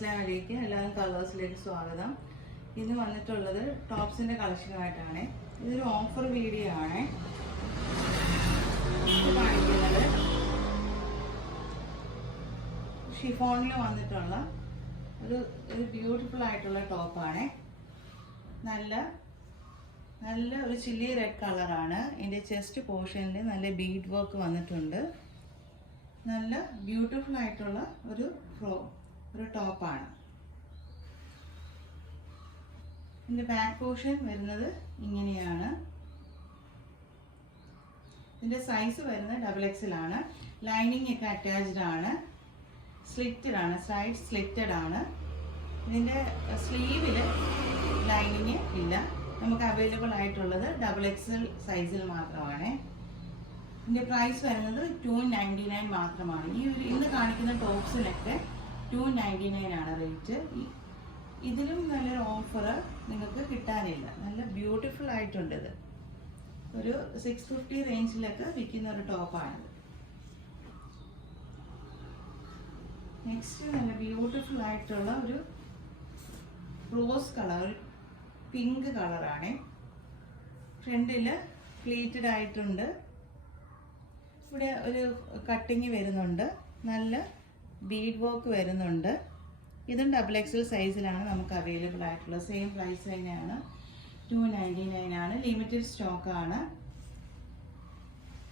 അസ്സലാമലൈക്കും. എല്ലാവരും കളേഴ്സിലേക്ക് സ്വാഗതം. ഇന്ന് വന്നിട്ടുള്ളത് ടോപ്സിന്റെ കളക്ഷനുമായിട്ടാണ്. ഇതൊരു ഓഫർ വീഡിയോ ആണ്. കാണിക്കുന്നത് ഷിഫോണിൽ വന്നിട്ടുള്ള ഒരു ബ്യൂട്ടിഫുൾ ആയിട്ടുള്ള ടോപ്പാണ്. നല്ല ഒരു ചില്ലി റെഡ് കളറാണ്. ഇതിൻ്റെ ചെസ്റ്റ് പോർഷനിൽ നല്ല ബീഡ് വർക്ക് വന്നിട്ടുണ്ട്. നല്ല ബ്യൂട്ടിഫുൾ ആയിട്ടുള്ള ഒരു ടോപ്പാണ്. ഇതിൻ്റെ ബാക്ക് പോർഷൻ വരുന്നത് ഇങ്ങനെയാണ്. ഇതിൻ്റെ സൈസ് വരുന്നത് XXL ആണ്. ലൈനിങ് ഒക്കെ അറ്റാച്ച്ഡ് ആണ്. സ്ലിറ്റഡ് ആണ്, സൈഡ് സ്ലിറ്റഡ് ആണ്. ഇതിൻ്റെ സ്ലീവിൽ ലൈനിങ് ഇല്ല. നമുക്ക് അവൈലബിൾ ആയിട്ടുള്ളത് XXL സൈസിൽ മാത്രമാണ്. ഇതിൻ്റെ പ്രൈസ് വരുന്നത് $299 മാത്രമാണ്. ഇന്ന് കാണിക്കുന്ന ടോപ്സിനൊക്കെ $299 ആണ് റേറ്റ്. ഇതിലും നല്ലൊരു ഓഫർ നിങ്ങൾക്ക് കിട്ടാനില്ല. നല്ല ബ്യൂട്ടിഫുൾ ആയിട്ടുണ്ട്. ഇത് ഒരു 650 റേഞ്ചിലൊക്കെ വിൽക്കുന്ന ഒരു ടോപ്പാണിത്. നെക്സ്റ്റ് നല്ല ബ്യൂട്ടിഫുൾ ആയിട്ടുള്ള ഒരു റോസ് കളർ, പിങ്ക് കളറാണ്. ഫ്രണ്ടിൽ പ്ലീറ്റഡ് ആയിട്ടുണ്ട്. ഇവിടെ ഒരു കട്ടിങ് വരുന്നുണ്ട്. നല്ല ബീഡ് വർക്ക് വരുന്നുണ്ട്. ഇതും XXL സൈസിലാണ് നമുക്ക് അവൈലബിൾ ആയിട്ടുള്ളത്. സെയിം പ്രൈസ് തന്നെയാണ്, $299 ആണ്. ലിമിറ്റഡ് സ്റ്റോക്കാണ്.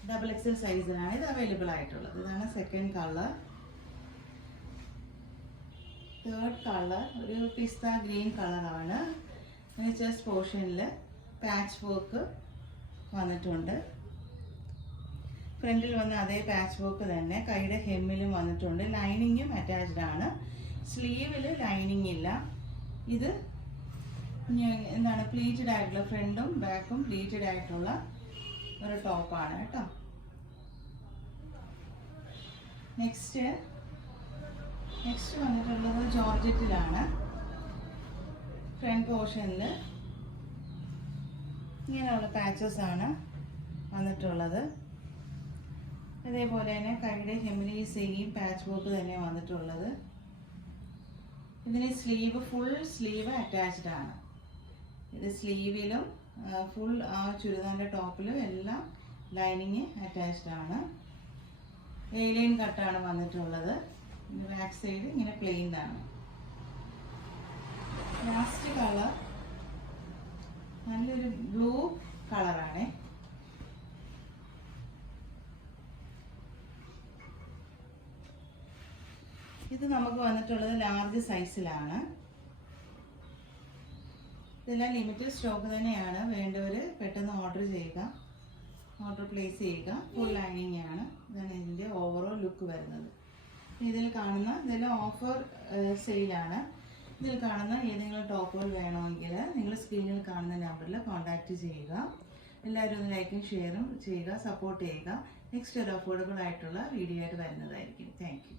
XXL സൈസിലാണ് ഇത് അവൈലബിൾ ആയിട്ടുള്ളത്. ഇതാണ് സെക്കൻഡ് കളർ. തേർഡ് കളർ ഒരു പിസ്ത ഗ്രീൻ കളറാണ്. ചെസ്റ്റ് പോർഷനിൽ പാച്ച് വർക്ക് വന്നിട്ടുണ്ട്. ഫ്രണ്ടിൽ വന്ന അതേ പാച്ച് വർക്ക് തന്നെ കൈയുടെ ഹെമ്മിലും വന്നിട്ടുണ്ട്. ലൈനിങ്ങും അറ്റാച്ച്ഡ് ആണ്. സ്ലീവിൽ ലൈനിങ് ഇല്ല. ഇത് എന്താണ് പ്ലീറ്റഡ് ആയിട്ടുള്ള, ഫ്രണ്ടും ബാക്കും പ്ലീറ്റഡ് ആയിട്ടുള്ള ഒരു ടോപ്പാണ് കേട്ടോ. നെക്സ്റ്റ് വന്നിട്ടുള്ളത് ജോർജറ്റിലാണ്. ഫ്രണ്ട് പോർഷനിൽ ഇങ്ങനെയുള്ള പാച്ചസ് ആണ് വന്നിട്ടുള്ളത്. അതേപോലെ തന്നെ കൈയുടെ ഹെമ്മിൽ ഈ സെയിം പാച്ച് വർക്ക് തന്നെ വന്നിട്ടുള്ളത്. ഇതിന് സ്ലീവ്, ഫുൾ സ്ലീവ് അറ്റാച്ച്ഡ് ആണ്. ഇത് സ്ലീവിലും ഫുൾ ആ ചുരിദാറിൻ്റെ ടോപ്പിലും എല്ലാം ലൈനിങ് അറ്റാച്ച്ഡ് ആണ്. ഏലിയൻ കട്ടാണ് വന്നിട്ടുള്ളത്. ബാക്ക് സൈഡ് ഇങ്ങനെ പ്ലെയിൻ ആണ്. ലാസ്റ്റ് കളർ നല്ലൊരു ബ്ലൂ കളറാണ്. ഇത് നമുക്ക് വന്നിട്ടുള്ളത് ലാർജ് സൈസിലാണ്. ഇതെല്ലാം ലിമിറ്റഡ് സ്റ്റോക്ക് തന്നെയാണ്. വേണ്ടവർ പെട്ടെന്ന് ഓർഡർ ചെയ്യുക, ഓർഡർ പ്ലേസ് ചെയ്യുക. ഫുൾ ലൈനിങ് ആണ്. ഇതാണ് ഇതിൻ്റെ ഓവറോൾ ലുക്ക് വരുന്നത്. ഇതിൽ കാണുന്ന ഇതെല്ലാം ഓഫർ സെയിലാണ്. ഇതിൽ കാണുന്ന ഏതെങ്കിലും ടോപ്പുകൾ വേണമെങ്കിൽ നിങ്ങൾ സ്ക്രീനിൽ കാണുന്ന നമ്പറിൽ കോൺടാക്റ്റ് ചെയ്യുക. എല്ലാവരും ഒന്ന് ലൈക്കും ഷെയറും ചെയ്യുക, സപ്പോർട്ട് ചെയ്യുക. നെക്സ്റ്റ് ഒരു അഫോർഡബിൾ ആയിട്ടുള്ള വീഡിയോ ആയിട്ട് വരുന്നതായിരിക്കും. Thank you.